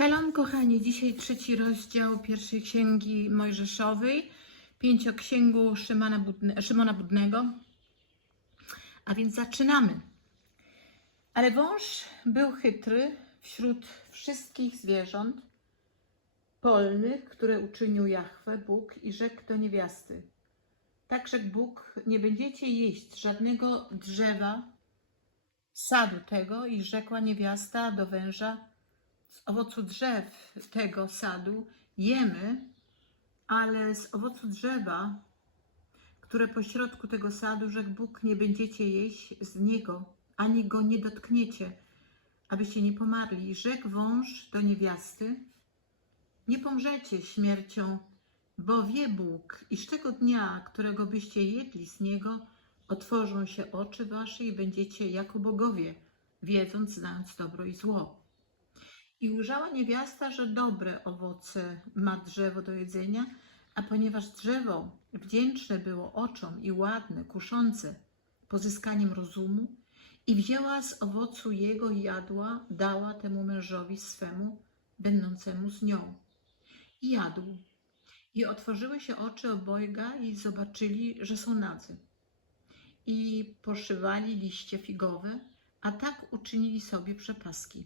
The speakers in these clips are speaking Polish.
Shalom, kochani, dzisiaj trzeci rozdział pierwszej księgi Mojżeszowej, pięcioksięgu Szymona, Budne, Szymona Budnego. A więc zaczynamy. Ale wąż był chytry wśród wszystkich zwierząt polnych, które uczynił Jahwe, Bóg, i rzekł do niewiasty. Tak rzekł Bóg, nie będziecie jeść żadnego drzewa sadu tego, i rzekła niewiasta do węża, z owocu drzew tego sadu jemy, ale z owocu drzewa, które pośrodku tego sadu, rzekł Bóg, nie będziecie jeść z niego, ani go nie dotkniecie, abyście nie pomarli. Rzekł wąż do niewiasty, nie pomrzecie śmiercią, bo wie Bóg, iż tego dnia, którego byście jedli z niego, otworzą się oczy wasze i będziecie jako bogowie, wiedząc, znając dobro i zło. I ujrzała niewiasta, że dobre owoce ma drzewo do jedzenia, a ponieważ drzewo wdzięczne było oczom i ładne, kuszące pozyskaniem rozumu, i wzięła z owocu jego jadła, dała temu mężowi swemu, będącemu z nią. I jadł. I otworzyły się oczy obojga i zobaczyli, że są nadzy. I poszywali liście figowe, a tak uczynili sobie przepaski.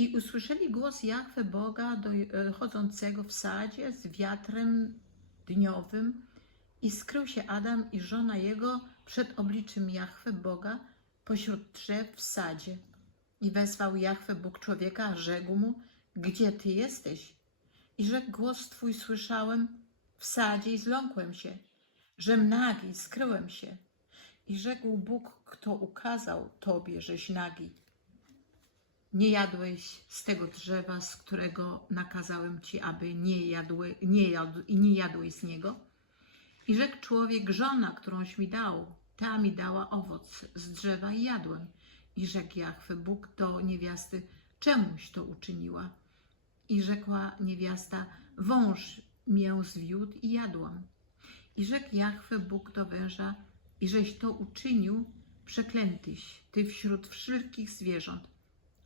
I usłyszeli głos Jahwe Boga e, chodzącego w sadzie z wiatrem dniowym i skrył się Adam i żona jego przed obliczem Jahwe Boga pośród drzew w sadzie. I wezwał Jahwe Bóg człowieka, a rzekł mu, gdzie ty jesteś? I rzekł, głos twój słyszałem w sadzie i zląkłem się, żem nagi, skryłem się. I rzekł Bóg, kto ukazał tobie, żeś nagi nie jadłeś z tego drzewa, z którego nakazałem ci, aby nie, jadły, nie, jadł, nie jadłeś z niego? I rzekł człowiek, żona, którąś mi dał, ta mi dała owoc z drzewa i jadłem. I rzekł Jachwy, Bóg do niewiasty, czemuś to uczyniła? I rzekła niewiasta, wąż mię zwiódł i jadłam. I rzekł Jachwy, Bóg do węża, i żeś to uczynił, przeklętyś, ty wśród wszelkich zwierząt,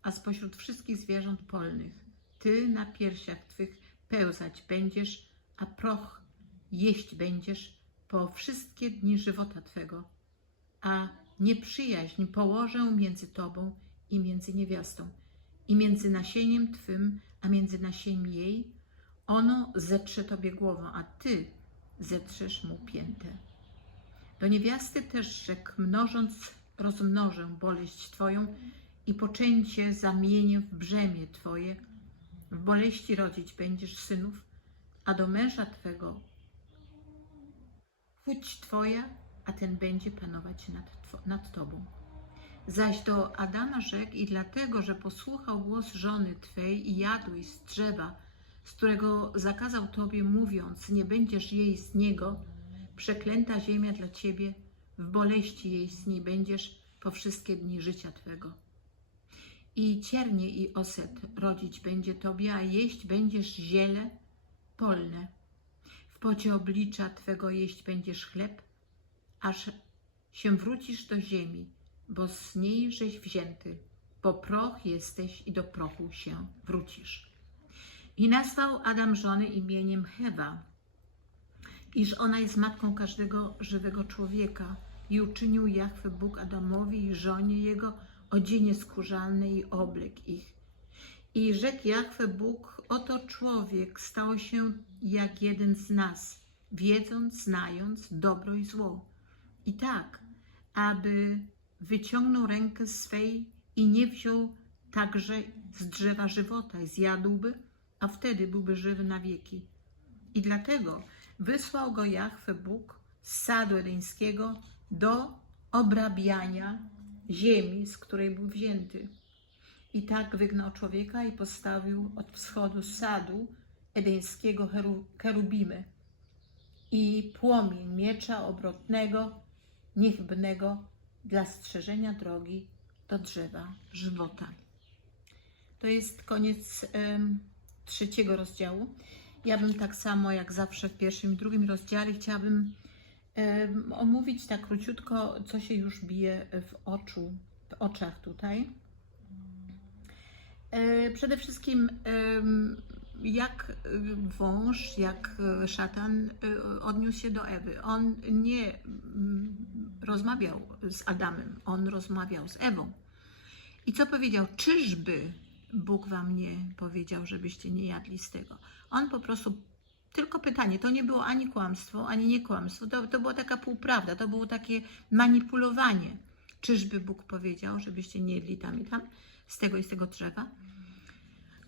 a spośród wszystkich zwierząt polnych. Ty na piersiach twych pełzać będziesz, a proch jeść będziesz po wszystkie dni żywota twego. A nieprzyjaźń położę między tobą i między niewiastą, i między nasieniem twym, a między nasieniem jej. Ono zetrze tobie głową, a ty zetrzesz mu piętę. Do niewiasty też rzekł, mnożąc rozmnożę boleść twoją i poczęcie zamienię w brzemię Twoje. W boleści rodzić będziesz synów, a do męża Twego chódź Twoja, a ten będzie panować nad, nad Tobą. Zaś do Adama rzekł i dlatego, że posłuchał głos żony Twej i jadłeś z drzewa, z którego zakazał Tobie, mówiąc, nie będziesz jej z niego, przeklęta ziemia dla Ciebie, w boleści jej z niej będziesz po wszystkie dni życia Twego. I ciernie i oset rodzić będzie Tobie, a jeść będziesz ziele polne. W pocie oblicza Twego jeść będziesz chleb, aż się wrócisz do ziemi, bo z niej żeś wzięty, bo proch jesteś i do prochu się wrócisz. I nazwał Adam żonę imieniem Hewa, iż ona jest matką każdego żywego człowieka. I uczynił Jachwy Bóg Adamowi i żonie jego odzienie skórzane i oblek ich. I rzekł Jachwę Bóg, oto człowiek stał się jak jeden z nas, wiedząc, znając dobro i zło. I tak, aby wyciągnął rękę swej i nie wziął także z drzewa żywota zjadłby, a wtedy byłby żywy na wieki. I dlatego wysłał go Jachwę Bóg z sadu edeńskiego do obrabiania ziemi, z której był wzięty. I tak wygnał człowieka i postawił od wschodu sadu edeńskiego kerubimy i płomień miecza obrotnego, niechybnego dla strzeżenia drogi do drzewa żywota. To jest koniec trzeciego rozdziału. Ja bym tak samo jak zawsze w pierwszym i drugim rozdziale chciałabym omówić tak króciutko, co się już bije w oczu, w oczach tutaj. E, Przede wszystkim jak wąż, jak szatan y, odniósł się do Ewy. On nie mm, rozmawiał z Adamem, on rozmawiał z Ewą. I co powiedział? Czyżby Bóg wam nie powiedział, żebyście nie jadli z tego? On po prostu, tylko pytanie, to nie było ani kłamstwo, ani nie kłamstwo, to, to była taka półprawda, to było takie manipulowanie. Czyżby Bóg powiedział, żebyście nie jedli tam i tam z tego i z tego drzewa?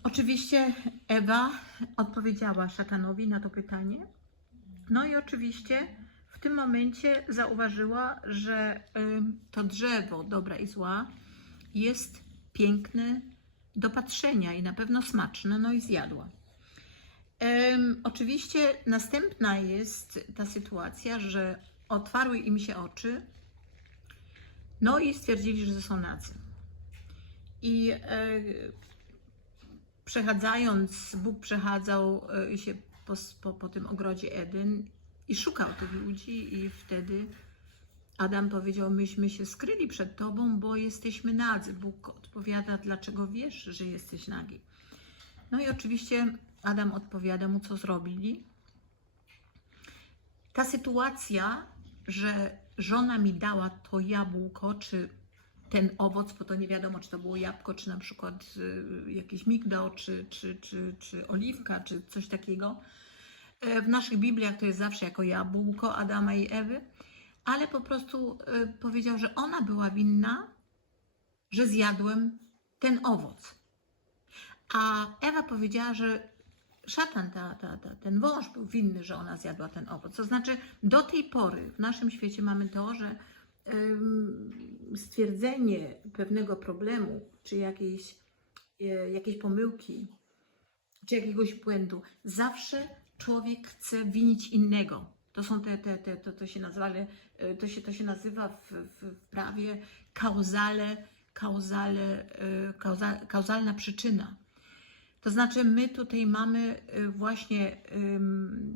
Oczywiście Ewa odpowiedziała szatanowi na to pytanie. No i oczywiście w tym momencie zauważyła, że to drzewo dobra i zła jest piękne do patrzenia i na pewno smaczne, no i zjadła. Em, oczywiście następna jest ta sytuacja, że otwarły im się oczy, no i stwierdzili, że są nadzy. I e, przechadzając, Bóg przechadzał e, się po, po, po tym ogrodzie Eden i szukał tych ludzi i wtedy Adam powiedział, myśmy się skryli przed Tobą, bo jesteśmy nadzy. Bóg odpowiada, dlaczego wiesz, że jesteś nagi. No i oczywiście Adam odpowiada mu, co zrobili. Ta sytuacja, że żona mi dała to jabłko, czy ten owoc, bo to nie wiadomo, czy to było jabłko, czy na przykład y, jakiś migdał, czy, czy, czy, czy oliwka, czy coś takiego. E, W naszych Bibliach to jest zawsze jako jabłko Adama i Ewy, ale po prostu y, powiedział, że ona była winna, że zjadłem ten owoc. A Ewa powiedziała, że szatan, ta, ta, ta, ten wąż był winny, że ona zjadła ten owoc. To znaczy, do tej pory w naszym świecie mamy to, że ym, stwierdzenie pewnego problemu, czy jakiejś, e, jakiejś pomyłki, czy jakiegoś błędu, zawsze człowiek chce winić innego. To są te, te, te to, to się nazywa, to się, to się nazywa w, w, w prawie kauzale, kauzale, e, kauza, kauzalna przyczyna. To znaczy, my tutaj mamy y, właśnie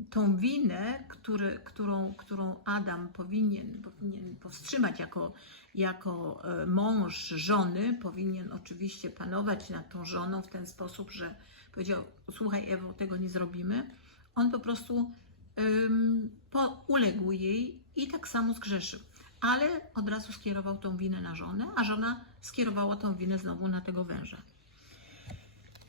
tą winę, który, którą, którą Adam powinien, powinien powstrzymać jako, jako y, mąż żony, powinien oczywiście panować nad tą żoną w ten sposób, że powiedział: Słuchaj, Ewo, tego nie zrobimy. On po prostu po, uległ jej i tak samo zgrzeszył. Ale od razu skierował tą winę na żonę, a żona skierowała tą winę znowu na tego węża.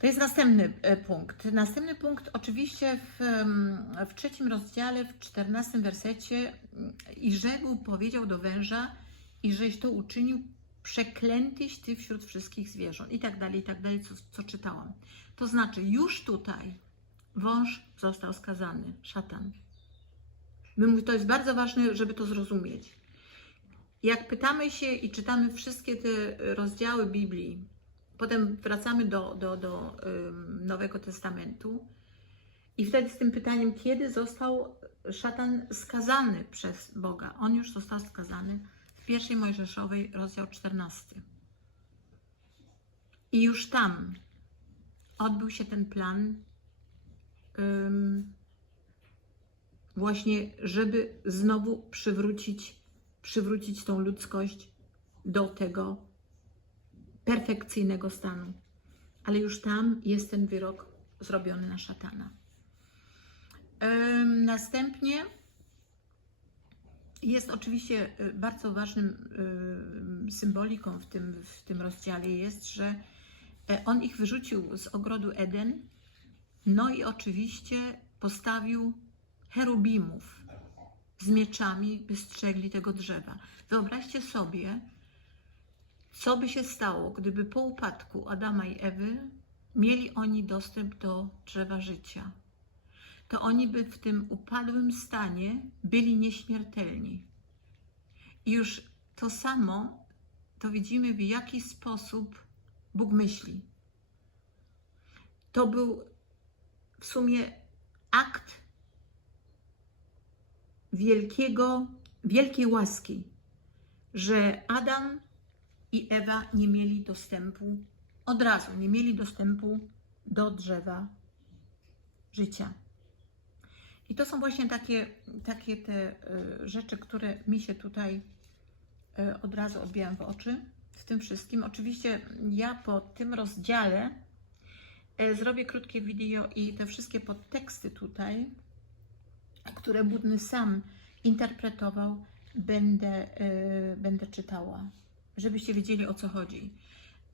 To jest następny e, punkt. Następny punkt, oczywiście w, em, w trzecim rozdziale, w czternastym wersecie, mm, i rzekł, powiedział do węża, i żeś to uczynił, przeklętyś ty wśród wszystkich zwierząt, i tak dalej, i tak dalej, co, co czytałam. To znaczy, już tutaj wąż został skazany, szatan. My to jest bardzo ważne, żeby to zrozumieć. Jak pytamy się i czytamy wszystkie te rozdziały Biblii, Potem wracamy do, do, do Nowego Testamentu i wtedy z tym pytaniem, kiedy został szatan skazany przez Boga? On już został skazany w pierwszej Mojżeszowej, rozdział 14. I już tam odbył się ten plan ym, właśnie, żeby znowu przywrócić, przywrócić tą ludzkość do tego perfekcyjnego stanu. Ale już tam jest ten wyrok zrobiony na szatana. Następnie jest oczywiście y, bardzo ważnym y, symboliką w tym, w tym rozdziale jest, że e, on ich wyrzucił z ogrodu Eden, no i oczywiście postawił cherubimów z mieczami, by strzegli tego drzewa. Wyobraźcie sobie, co by się stało, gdyby po upadku Adama i Ewy mieli oni dostęp do drzewa życia? To oni by w tym upadłym stanie byli nieśmiertelni. I już to samo to widzimy, w jaki sposób Bóg myśli. To był w sumie akt wielkiego, wielkiej łaski, że Adam i Ewa nie mieli dostępu od razu, nie mieli dostępu do drzewa życia. I to są właśnie takie, takie te y, rzeczy, które mi się tutaj y, od razu odbijają w oczy w tym wszystkim. Oczywiście ja po tym rozdziale E, Zrobię krótkie wideo i te wszystkie podteksty tutaj, które Budny sam interpretował, będę, e, będę czytała, żebyście wiedzieli o co chodzi.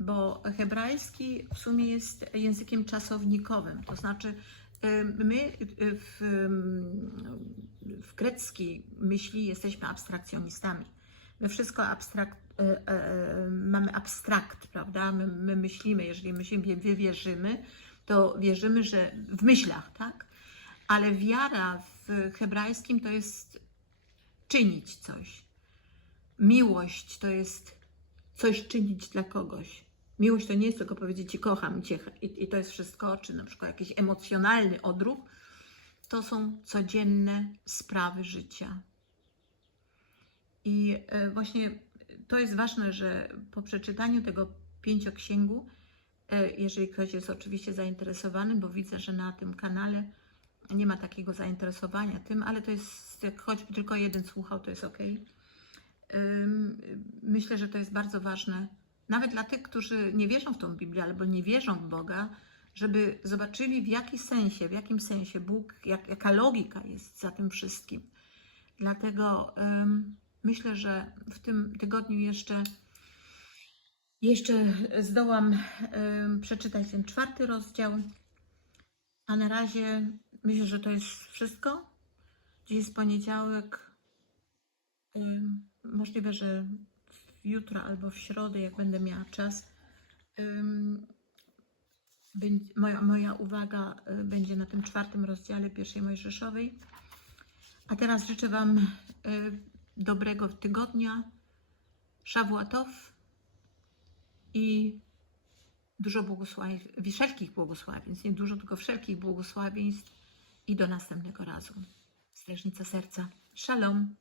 Bo hebrajski w sumie jest językiem czasownikowym, to znaczy my e, w, w greckiej myśli jesteśmy abstrakcjonistami. My wszystko abstrakt, e, e, mamy abstrakt, prawda? My, my myślimy, jeżeli my się wywierzymy, to wierzymy, że w myślach, tak? Ale wiara w hebrajskim to jest czynić coś. Miłość to jest coś czynić dla kogoś. Miłość to nie jest tylko powiedzieć Ci kocham Cię i, i to jest wszystko, czy na przykład jakiś emocjonalny odruch. To są codzienne sprawy życia. I e, właśnie to jest ważne, że po przeczytaniu tego pięcioksięgu, e, jeżeli ktoś jest oczywiście zainteresowany, bo widzę, że na tym kanale nie ma takiego zainteresowania tym, ale to jest, jak choćby tylko jeden słuchał, to jest ok. Myślę, że to jest bardzo ważne, nawet dla tych, którzy nie wierzą w tą Biblię albo nie wierzą w Boga, żeby zobaczyli w jaki sensie, w jakim sensie Bóg, jak, jaka logika jest za tym wszystkim. Dlatego ym, myślę, że w tym tygodniu jeszcze, jeszcze zdołam ym, przeczytać ten czwarty rozdział. A na razie myślę, że to jest wszystko. Dziś jest poniedziałek. Ym, możliwe, że jutro albo w środę, jak będę miała czas, moja, moja uwaga y, będzie na tym czwartym rozdziale pierwszej Mojżeszowej. A teraz życzę Wam y, dobrego tygodnia, szawłatow i dużo błogosławieństw, wszelkich błogosławieństw, nie dużo, tylko wszelkich błogosławieństw i do następnego razu. Strażnica Serca. Shalom.